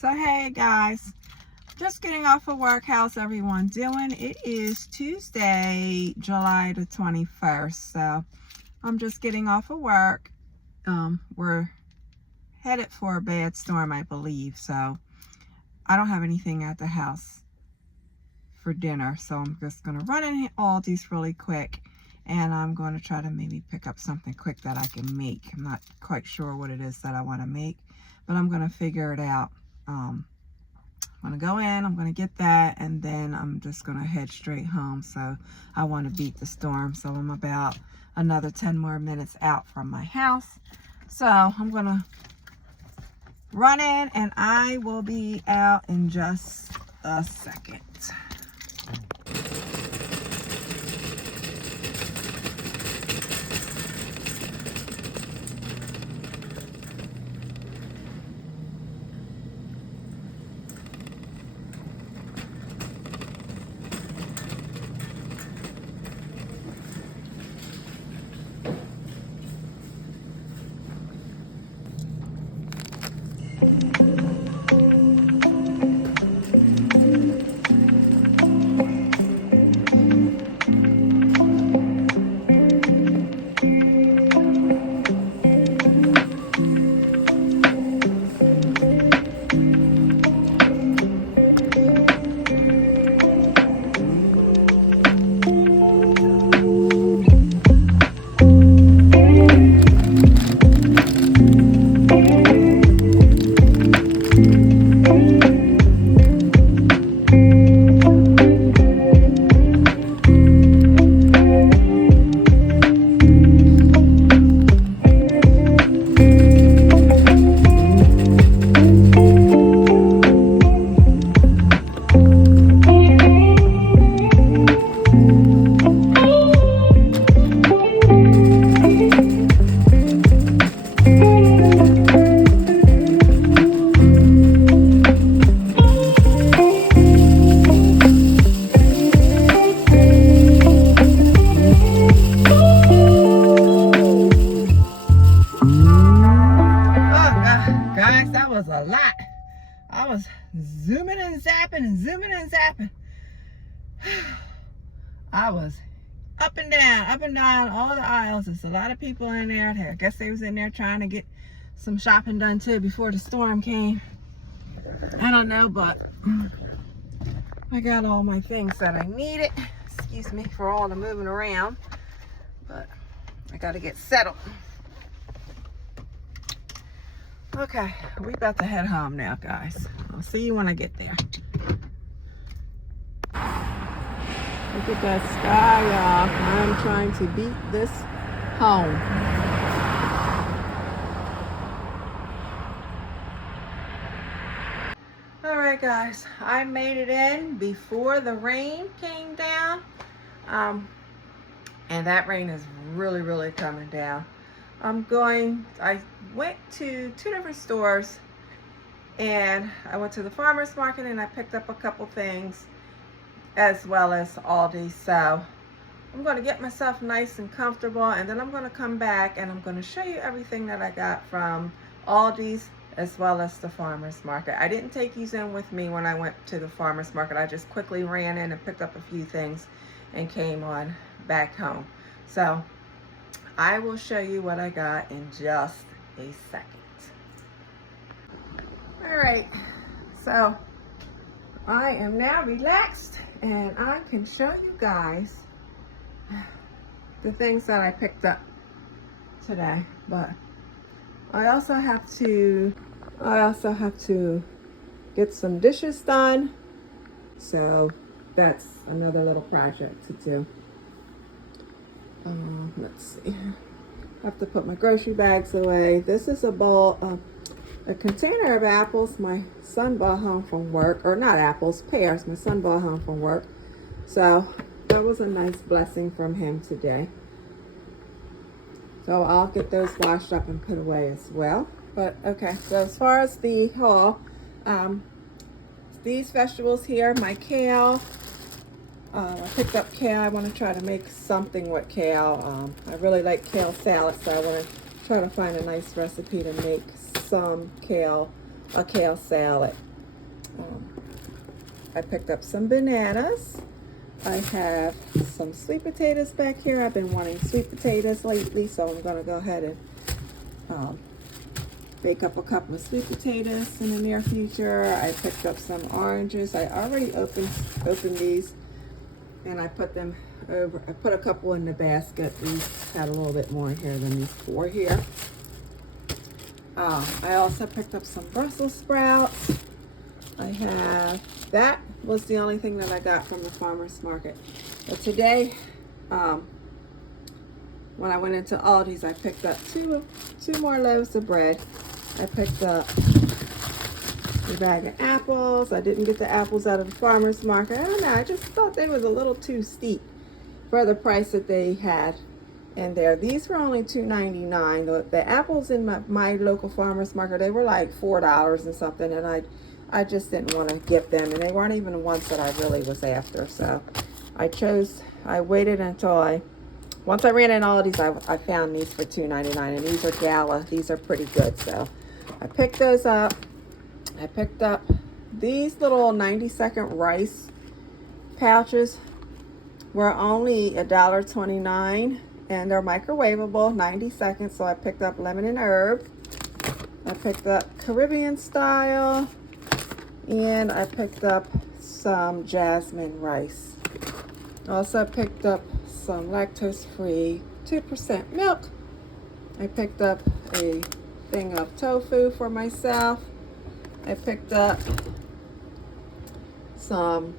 So hey guys, just getting off of work. How's everyone doing? It is Tuesday, July the 21st. So I'm just getting off of work. We're headed for a bad storm, I believe. So I don't have anything at the house for dinner. So I'm just going to run in Aldi's really quick. And I'm going to try to maybe pick up something quick that I can make. I'm not quite sure what it is that I want to make, but I'm going to figure it out. I'm going to go in, I'm going to get that, and then I'm just going to head straight home. So I want to beat the storm. So I'm about another 10 more minutes out from my house. So I'm going to run in and I will be out in just a second. Guys, that was a lot. I was zooming and zapping and zooming and zapping. I was up and down all the aisles. There's a lot of people in there. I guess they was in there trying to get some shopping done too before the storm came. I don't know, but I got all my things that I needed. Excuse me for all the moving around, but I got to get settled. Okay, we about to head home now, guys. I'll see you when I get there. Look at that sky, y'all. I'm trying to beat this home. All right, guys. I made it in before the rain came down. And that rain is really, really coming down. I went to 2 different stores, and I went to the farmer's market and I picked up a couple things as well as Aldi. So I'm going to get myself nice and comfortable, and then I'm going to come back and I'm going to show you everything that I got from Aldi's as well as the farmer's market. I didn't take these in with me when I went to the farmer's market. I just quickly ran in and picked up a few things and came on back home. So I will show you what I got in just a second. All right, so I am now relaxed and I can show you guys the things that I picked up today. But I also have to get some dishes done. So that's another little project to do. Let's see. I have to put my grocery bags away. This is a container of apples my son brought home from work, or not apples, pears. My son brought home from work. So that was a nice blessing from him today. So I'll get those washed up and put away as well. But okay, so as far as the haul, these vegetables here, my kale. I picked up kale. I want to try to make something with kale. I really like kale salad, so I want to try to find a nice recipe to make a kale salad. I picked up some bananas. I have some sweet potatoes back here. I've been wanting sweet potatoes lately, so I'm going to go ahead and bake up a couple of sweet potatoes in the near future. I picked up some oranges. I already opened these, and I put them over. I put a couple in the basket. These had a little bit more here than these 4 here. I also picked up some Brussels sprouts. That was the only thing that I got from the farmer's market. But today, when I went into Aldi's, I picked up two more loaves of bread. I picked up a bag of apples. I didn't get the apples out of the farmer's market. I don't know, I just thought they was a little too steep for the price that they had in there. These were only $2.99. The apples in my local farmer's market, they were like $4 and something, and I just didn't want to get them, and they weren't even the ones that I really was after. So I waited until once I ran in all of these, I found these for $2.99, and these are Gala. These are pretty good, so I picked those up. I picked up these little 90-second rice pouches. Were only $1.29, and they're microwavable, 90 seconds. So I picked up lemon and herb. I picked up Caribbean style, and I picked up some jasmine rice. Also picked up some lactose-free 2% milk. I picked up a thing of tofu for myself. I picked up some,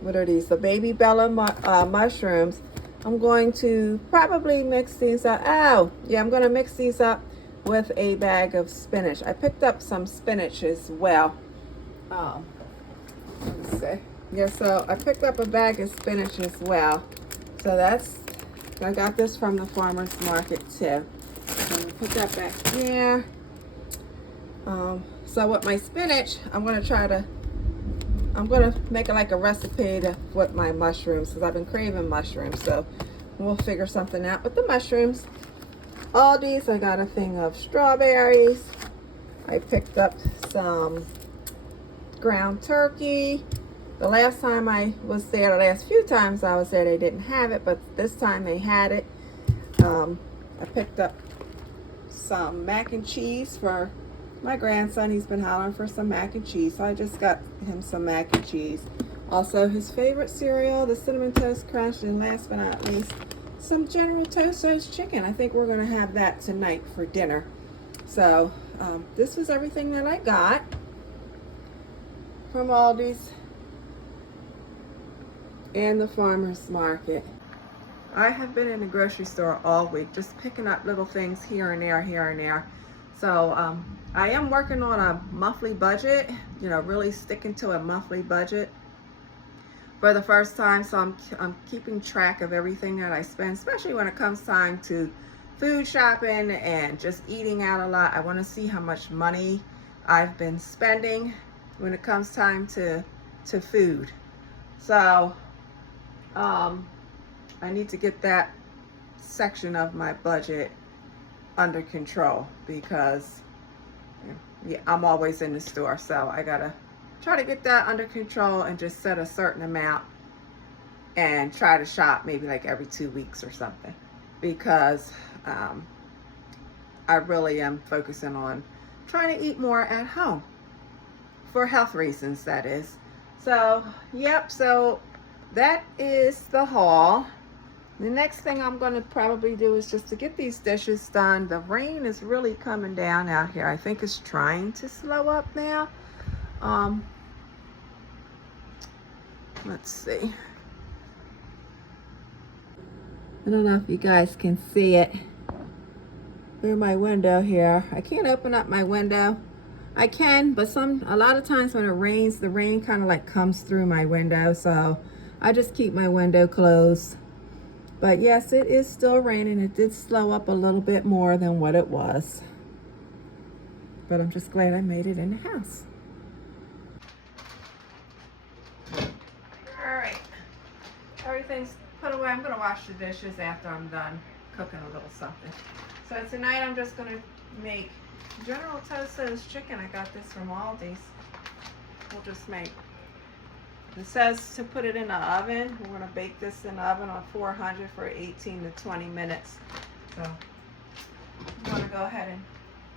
what are these? The baby Bella mushrooms. I'm going to probably mix these up. Oh, yeah, I'm going to mix these up with a bag of spinach. I picked up some spinach as well. Let me see. Yeah, so I picked up a bag of spinach as well. So I got this from the farmer's market too. I'm going to put that back here. So with my spinach, I'm going to make it like a recipe with my mushrooms, because I've been craving mushrooms. So we'll figure something out with the mushrooms. Aldi's, I got a thing of strawberries. I picked up some ground turkey. The last time I was there, the last few times I was there, they didn't have it, but this time they had it. I picked up some mac and cheese for my grandson. He's been hollering for some mac and cheese, so I just got him some mac and cheese. Also, his favorite cereal, the Cinnamon Toast Crunch, and last but not least, some General Tso's chicken. I think we're going to have that tonight for dinner. So, this was everything that I got from Aldi's and the farmer's market. I have been in the grocery store all week, just picking up little things here and there, here and there. So, I am working on a monthly budget, really sticking to a monthly budget for the first time. So I'm keeping track of everything that I spend, especially when it comes time to food shopping and just eating out a lot. I want to see how much money I've been spending when it comes time to food. So I need to get that section of my budget under control, because yeah, I'm always in the store, so I gotta try to get that under control and just set a certain amount and try to shop maybe like every 2 weeks or something, because I really am focusing on trying to eat more at home for health reasons, that is. So yep, so that is the haul. The next thing I'm going to probably do is just to get these dishes done. The rain is really coming down out here. I think it's trying to slow up now. Let's see. I don't know if you guys can see it through my window here. I can't open up my window. I can, but a lot of times when it rains, the rain kind of like comes through my window. So I just keep my window closed. But yes, it is still raining. It did slow up a little bit more than what it was. But I'm just glad I made it in the house. All right. Everything's put away. I'm going to wash the dishes after I'm done cooking a little something. So tonight I'm just going to make General Tso's chicken. I got this from Aldi's. we'll just make. It says to put it in the oven. We're gonna bake this in the oven on 400 for 18 to 20 minutes. So I'm gonna go ahead and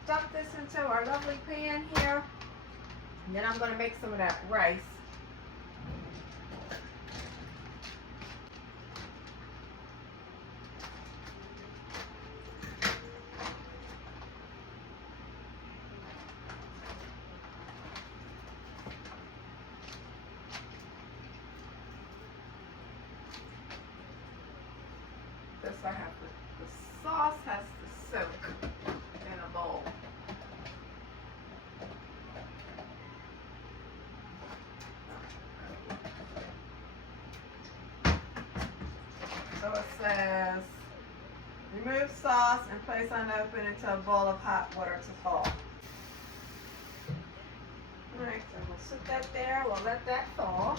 dump this into our lovely pan here. And then I'm gonna make some of that rice. This I have the sauce has to soak in a bowl. So it says, remove sauce and place unopened into a bowl of hot water to thaw. Alright, so we'll sit that there, we'll let that thaw.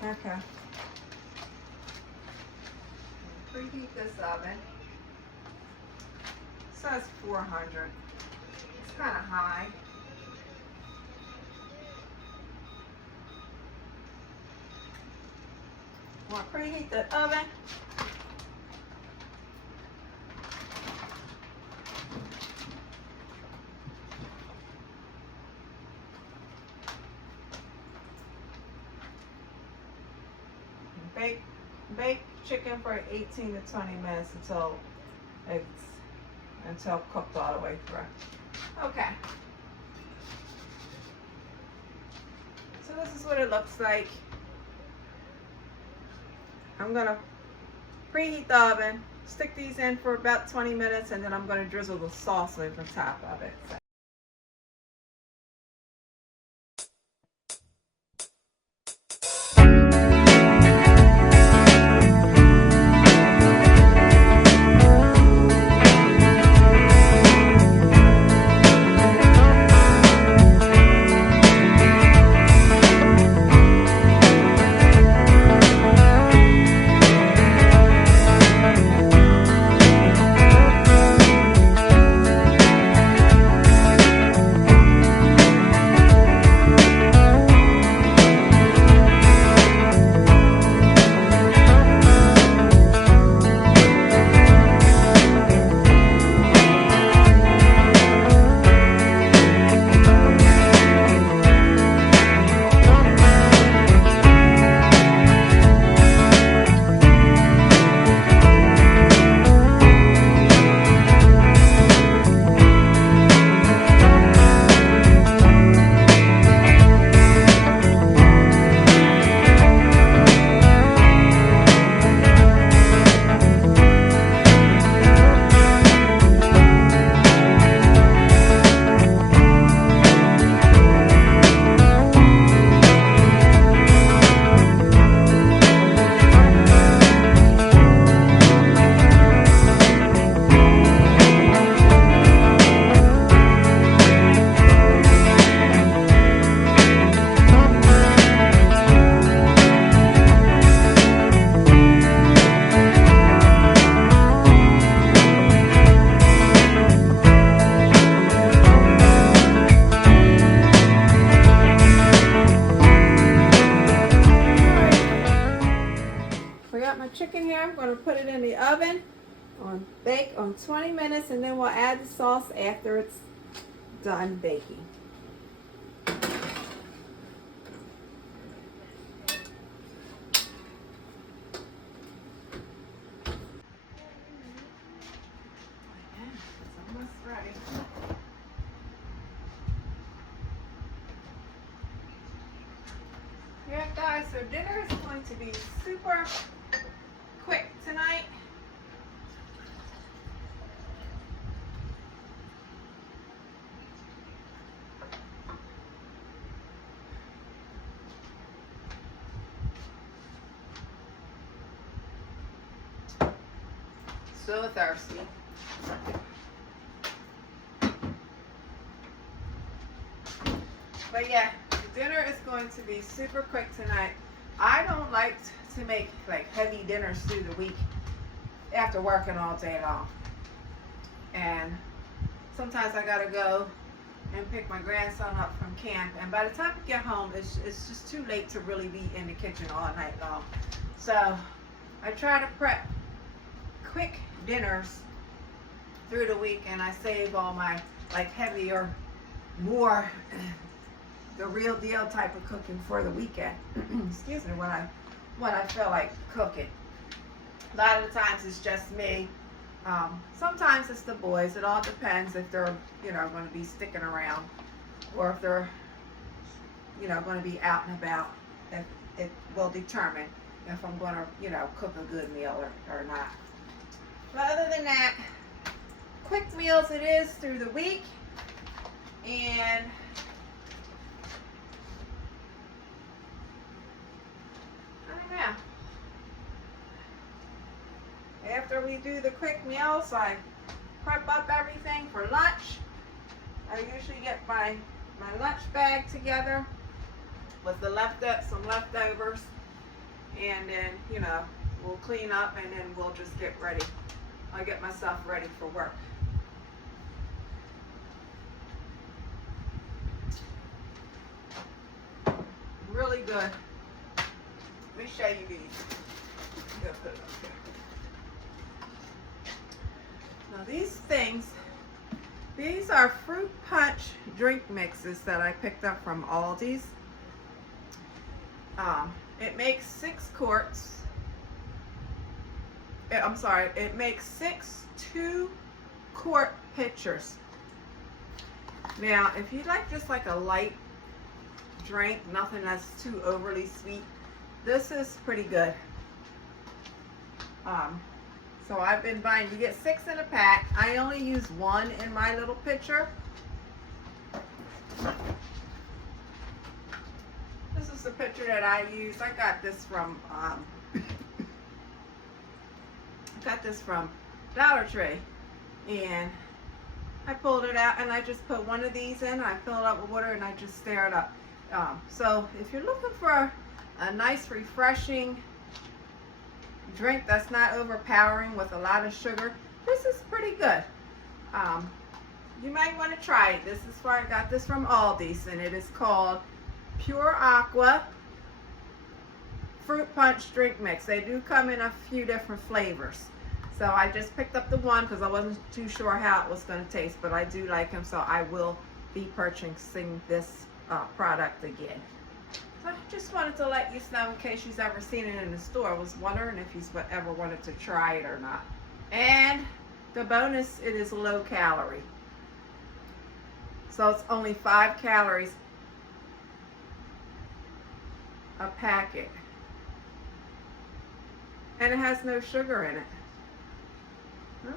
Okay. Preheat this oven. It says 400. It's kind of high. We'll preheat the oven. Bake chicken for 18 to 20 minutes until cooked all the way through. Okay. So this is what it looks like. I'm gonna preheat the oven, stick these in for about 20 minutes, and then I'm gonna drizzle the sauce over top of it. Chicken here, I'm going to put it in the oven on bake on 20 minutes, and then we'll add the sauce after it's done baking. It's almost ready. Yeah, guys, so dinner is going to be super quick tonight. So thirsty. But yeah, dinner is going to be super quick tonight. I don't like to make like heavy dinners through the week after working all day long. And sometimes I gotta go and pick my grandson up from camp, and by the time I get home, it's just too late to really be in the kitchen all night long. So I try to prep quick dinners through the week, and I save all my like heavier, more the real deal type of cooking for the weekend. Excuse me, when I feel like cooking. A lot of the times it's just me. Sometimes it's the boys. It all depends if they're, you know, going to be sticking around, or if they're, you know, going to be out and about. It will determine if I'm going to, you know, cook a good meal or not. But other than that, quick meals it is through the week. And I don't know. After we do the quick meals, I prep up everything for lunch. I usually get my lunch bag together with some leftovers, and then, you know, we'll clean up, and then we'll just get ready. I'll get myself ready for work. Really good. Let me show you these. Go put it up here. Now these are fruit punch drink mixes that I picked up from Aldi's. It makes 6 quarts. I'm sorry, it makes 6 2-quart pitchers. Now, if you like just like a light drink, nothing that's too overly sweet, this is pretty good. So I've been buying, you get 6 in a pack. I only use 1 in my little pitcher. This is the pitcher that I use. I got this from Dollar Tree, and I pulled it out and I just put one of these in. I fill it up with water and I just stir it up. So if you're looking for a nice, refreshing drink that's not overpowering with a lot of sugar, this is pretty good. You might want to try it. This is where I got this from Aldi's, and it is called Pure Aqua Fruit Punch Drink Mix. They do come in a few different flavors. So I just picked up the one because I wasn't too sure how it was going to taste, but I do like them, so I will be purchasing this product again. So I just wanted to let you know in case you've ever seen it in the store. I was wondering if you've ever wanted to try it or not. And the bonus, it is low calorie. So it's only 5 calories a packet. And it has no sugar in it.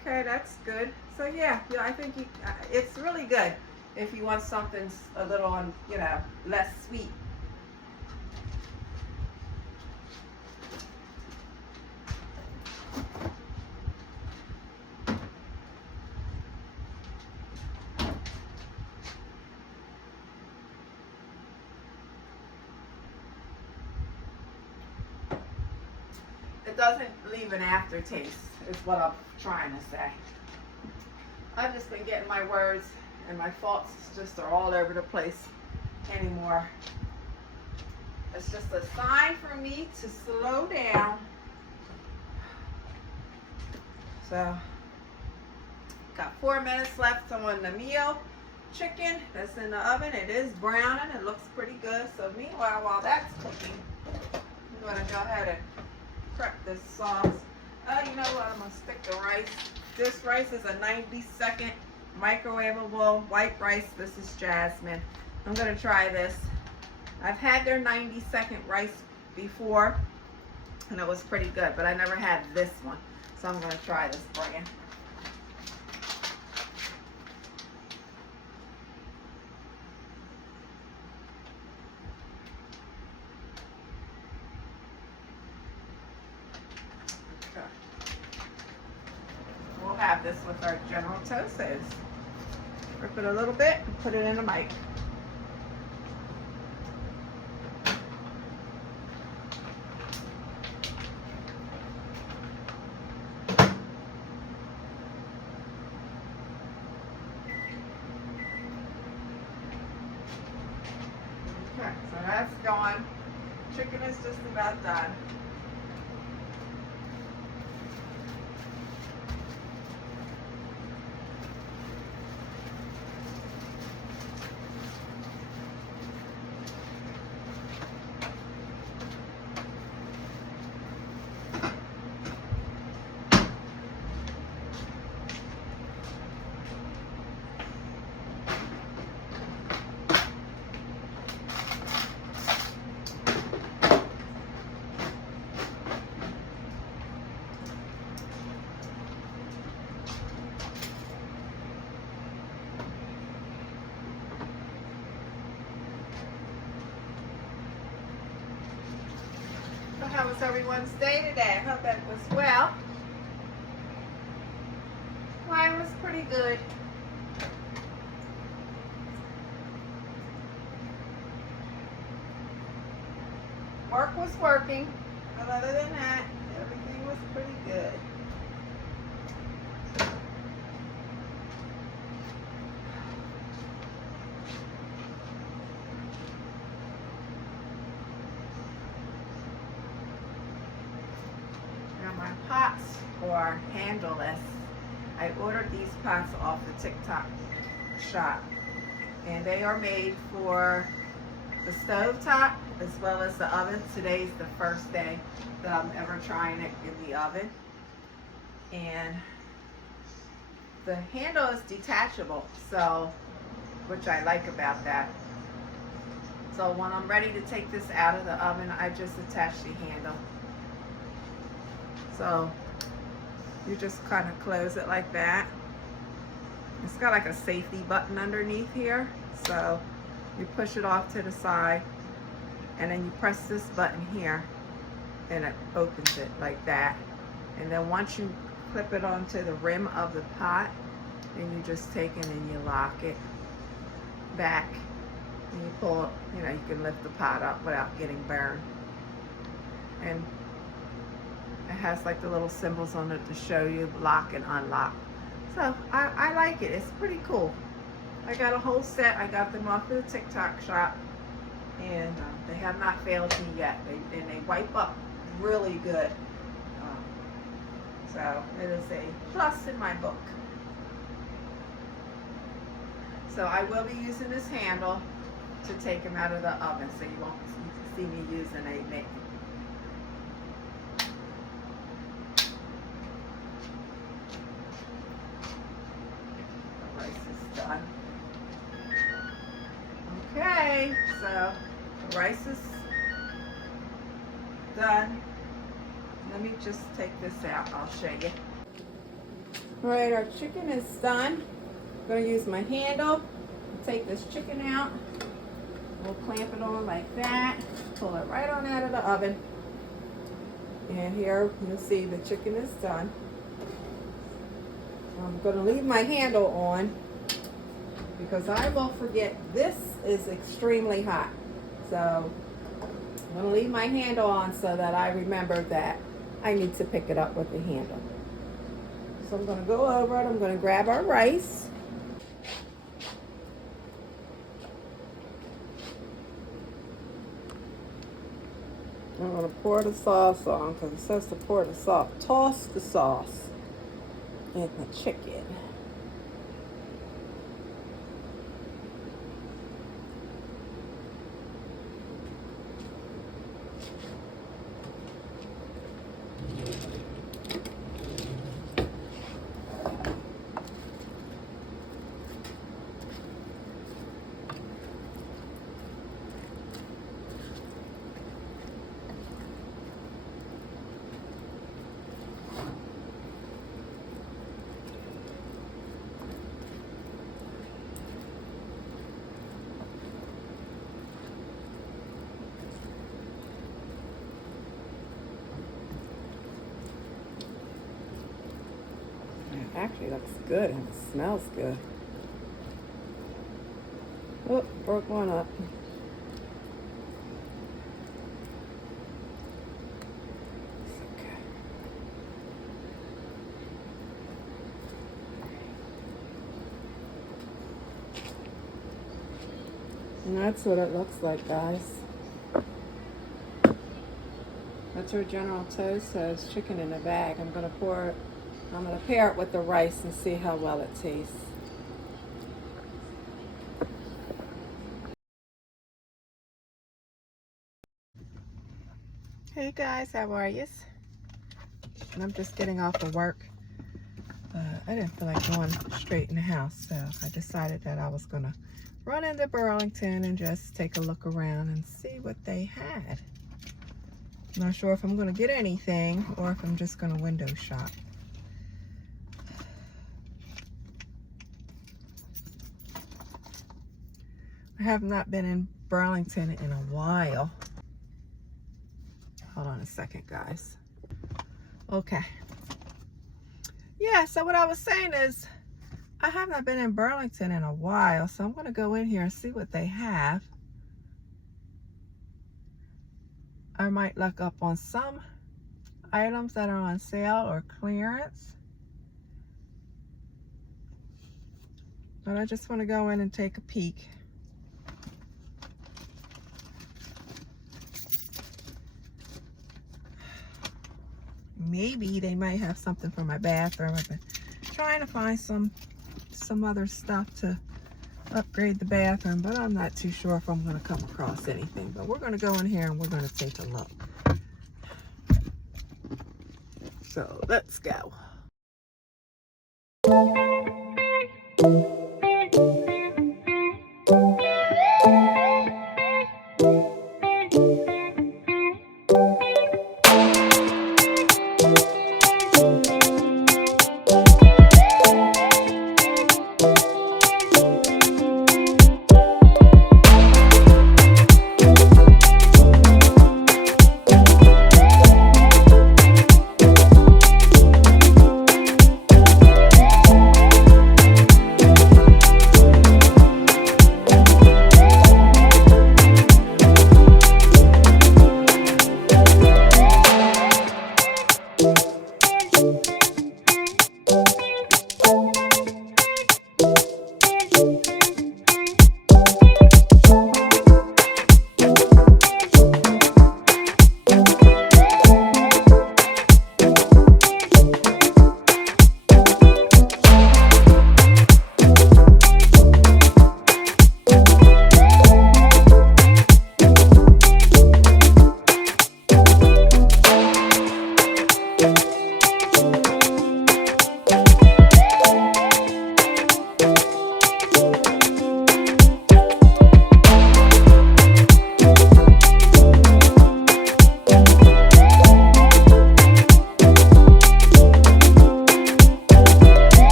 Okay, that's good. So yeah, I think it's really good if you want something a little, you know, less sweet. It doesn't leave an aftertaste, is what I'm trying to say. I've just been getting my words and my thoughts just are all over the place anymore. It's just a sign for me to slow down. So, got 4 minutes left on the meal. Chicken that's in the oven, it is browning, it looks pretty good. So meanwhile, while that's cooking, I'm going to go ahead and prep this sauce. You know what, I'm going to stick the rice. This rice is a 90-second microwavable white rice. This is Jasmine. I'm going to try this. I've had their 90-second rice before, and it was pretty good, but I never had this one. So I'm going to try this brand. We'll have this with our General Toast. Rip it a little bit and put it in the mic. is just about done. So how was everyone's day today? I hope it was well. Mine was pretty good. Work was working, but other than that, everything was pretty good. Now my pots are handleless. I ordered these pots off the TikTok shop, and they are made for the stove top as well as the oven. Today's the first day that I'm ever trying it in the oven, and the handle is detachable, so which I like about that. So when I'm ready to take this out of the oven, I just attach the handle. So you just kind of close it like that. It's got like a safety button underneath here, so you push it off to the side, and then you press this button here, and it opens it like that. And then once you clip it onto the rim of the pot, then you just take it and you lock it back, and you pull it, you know, you can lift the pot up without getting burned. And it has like the little symbols on it to show you lock and unlock. So I like it. It's pretty cool. I got a whole set. I got them off of the TikTok shop, and they have not failed me yet. They wipe up really good. So it is a plus in my book. So I will be using this handle to take them out of the oven, so you won't see me using a mitt. The rice is done. Okay, so the rice is done. Let me just take this out. I'll show you. All right, our chicken is done. I'm going to use my handle to take this chicken out. We'll clamp it on like that. Pull it right on out of the oven. And here you'll see the chicken is done. I'm going to leave my handle on because I will forget. This is extremely hot. So I'm going to leave my handle on so that I remember that I need to pick it up with the handle. So I'm going to go over it. I'm going to grab our rice. I'm going to pour the sauce on because it says to pour the sauce. Toss the sauce in the chicken. It actually looks good and it smells good. Oh, broke one up. It's okay. And that's what it looks like, guys. Winter General Toast chicken in a bag. I'm gonna pair it with the rice and see how well it tastes. Hey guys, how are you? I'm just getting off of work. I didn't feel like going straight in the house, so I decided that I was gonna run into Burlington and just take a look around and see what they had. I'm not sure if I'm gonna get anything or if I'm just gonna window shop. I have not been in Burlington in a while. Hold on a second, guys. Okay. Yeah, so what I was saying is I have not been in Burlington in a while, so I'm going to go in here and see what they have. I might look up on some items that are on sale or clearance. But I just want to go in and take a peek. Maybe they might have something for my bathroom. I've been trying to find some other stuff to upgrade the bathroom, but I'm not too sure if I'm going to come across anything. But we're going to go in here and we're going to take a look. So let's go.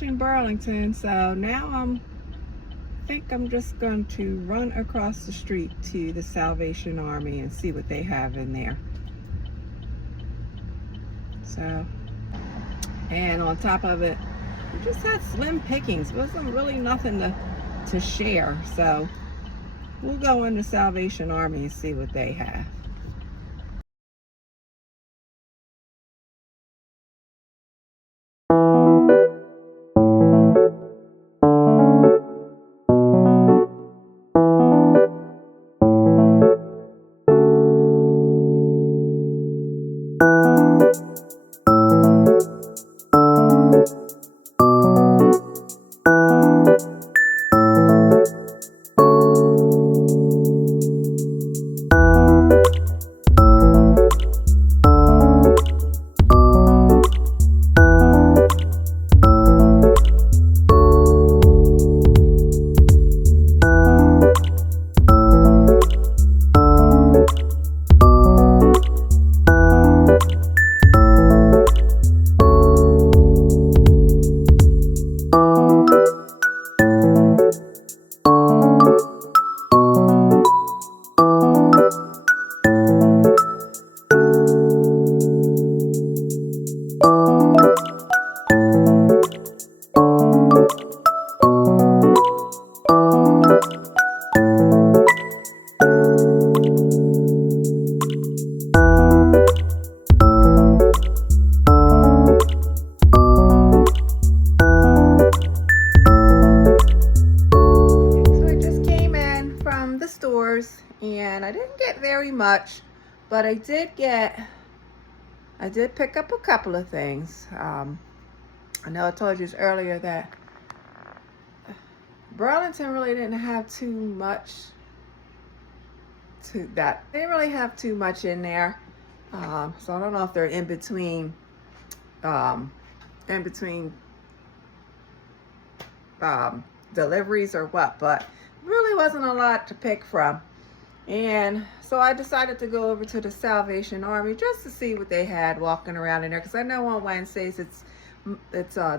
In Burlington, so now I think I'm just going to run across the street to the Salvation Army and see what they have in there. So, and on top of it, we just had slim pickings. Wasn't really nothing to share, so we'll go in the Salvation Army and see what they have. much, but I did pick up a couple of things. I know I told you earlier that Burlington really didn't have too much they didn't really have too much in there. So I don't know if they're in between deliveries or what, but really wasn't a lot to pick from. And so I decided to go over to the Salvation Army just to see what they had walking around in there, because I know on Wednesdays it's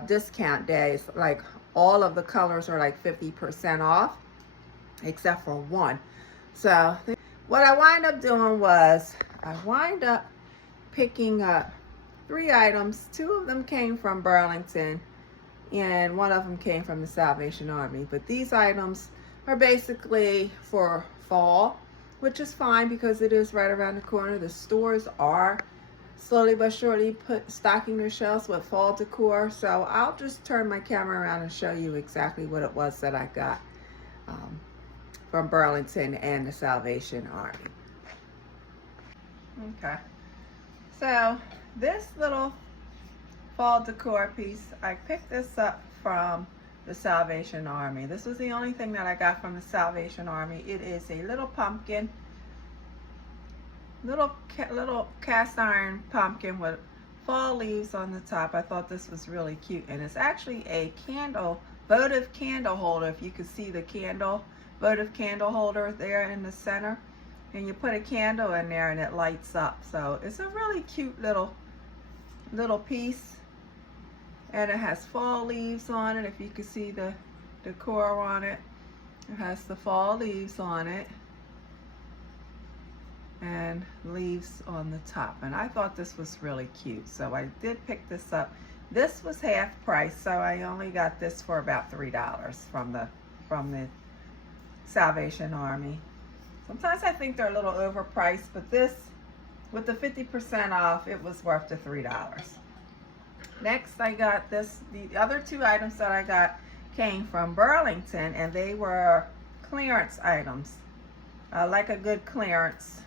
discount days. Like all of the colors are like 50% off except for one. So what I wind up doing was I wind up picking up 3 items. 2 of them came from Burlington and 1 of them came from the Salvation Army. But these items are basically for fall, which is fine because it is right around the corner. The stores are slowly but surely stocking their shelves with fall decor. So I'll just turn my camera around and show you exactly what it was that I got from Burlington and the Salvation Army. Okay, so this little fall decor piece, I picked this up from the Salvation Army. This was the only thing that I got from the Salvation Army. It is a little pumpkin, little cast iron pumpkin with fall leaves on the top. I thought this was really cute, and it's actually a votive candle holder. If you could see the votive candle holder there in the center, and you put a candle in there and it lights up. So it's a really cute little piece, and it has fall leaves on it. If you can see the decor on it, it has the fall leaves on it and leaves on the top. And I thought this was really cute, so I did pick this up. This was half price, so I only got this for about $3 from the Salvation Army. Sometimes I think they're a little overpriced, but this, with the 50% off, it was worth the $3. Next, I got this. The other 2 items that I got came from Burlington, and they were clearance items. I like a good clearance.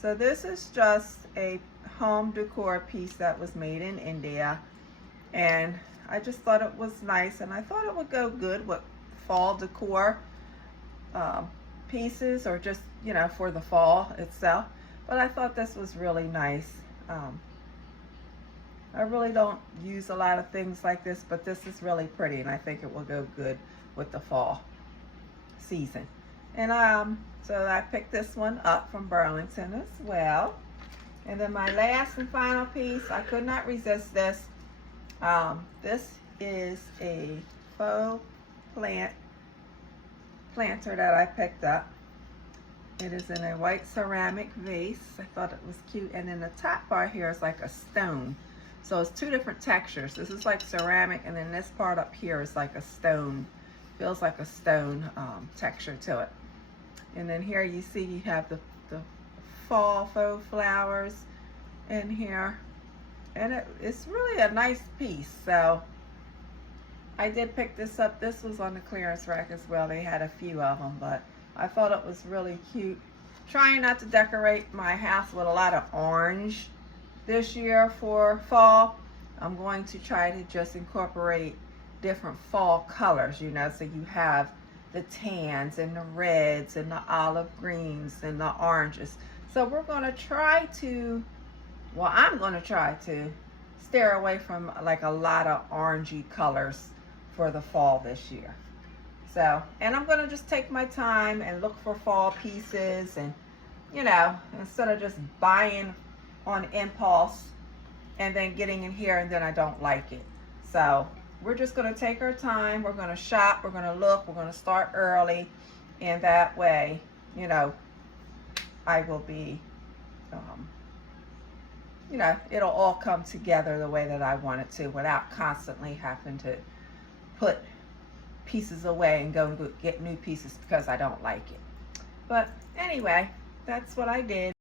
So this is just a home decor piece that was made in India, and I just thought it was nice, and I thought it would go good with fall decor pieces, or just, you know, for the fall itself. But I thought this was really nice. I really don't use a lot of things like this, but this is really pretty, and I think it will go good with the fall season. And so I picked this one up from Burlington as well. And then my last and final piece, I could not resist this. This is a faux planter that I picked up. It is in a white ceramic vase. I thought it was cute. And then the top part here is like a stone. So it's 2 different textures. This is like ceramic, and then this part up here is like a stone. Feels like a stone texture to it. And then here you see you have the fall faux flowers in here. And it's really a nice piece. So I did pick this up. This was on the clearance rack as well. They had a few of them, but I thought it was really cute. Trying not to decorate my house with a lot of orange this year for fall. I'm going to try to just incorporate different fall colors, you know, so you have the tans and the reds and the olive greens and the oranges. So we're going to try to, well, I'm going to try to steer away from like a lot of orangey colors for the fall this year. So, and I'm going to just take my time and look for fall pieces, and, you know, instead of just buying on impulse and then getting in here and then I don't like it. So we're just going to take our time. We're going to shop. We're going to look. We're going to start early. And that way, you know, I will be, you know, it'll all come together the way that I want it to, without constantly having to put pieces away and go and get new pieces because I don't like it. But anyway, that's what I did.